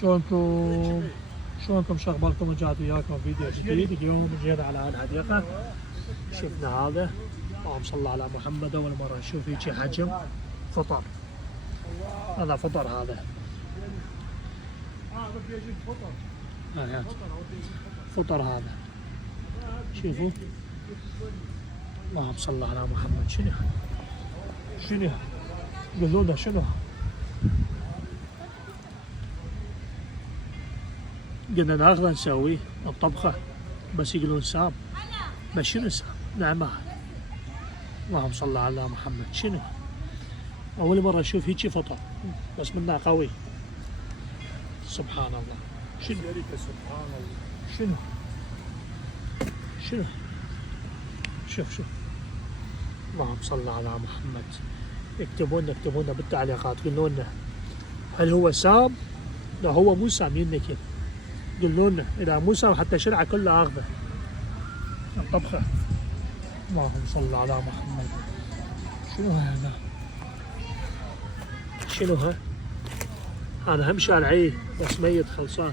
شلونكم؟ شلونكم؟ شو اخباركم؟ رجعت وياكم فيديو جديد. اليوم جينا على الحديقة، شفنا هذا، اللهم صل على محمد. اول مرة نشوف هيك حجم فطر. هذا فطر، هذا فطر هذا، شوفوا، اللهم صل على محمد. شنو قولوا لنا شنو؟ قلنا ناخذه نسويه الطبخة، بس يقولون سام. بس شنو سام؟ نعم هذا، اللهم صل على محمد. شنو؟ أول مرة أشوف هيجي فطر، بس منه قوي. سبحان الله. شنو؟ سبحان الله. شنو؟ شوف اللهم صل على محمد. اكتبوا لنا بالتعليقات، قولوا لنا هل هو سام؟ لا هو مو سام، ينكل. قولوا لنا اذا مو سام حتى شرعه كلها اخذه الطبخه. اللهم صل على محمد. شنو هذا؟ شنو هذا هم شارعيه بس ميت خلصان.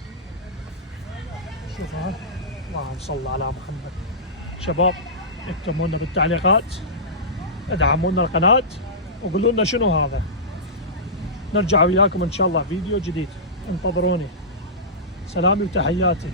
شوف اللهم صل على محمد. شباب اكتبوا لنا بالتعليقات، ادعمونا القناة وقولوا لنا شنو هذا. نرجع وياكم ان شاء الله فيديو جديد، انتظروني. سلامي وتحياتي.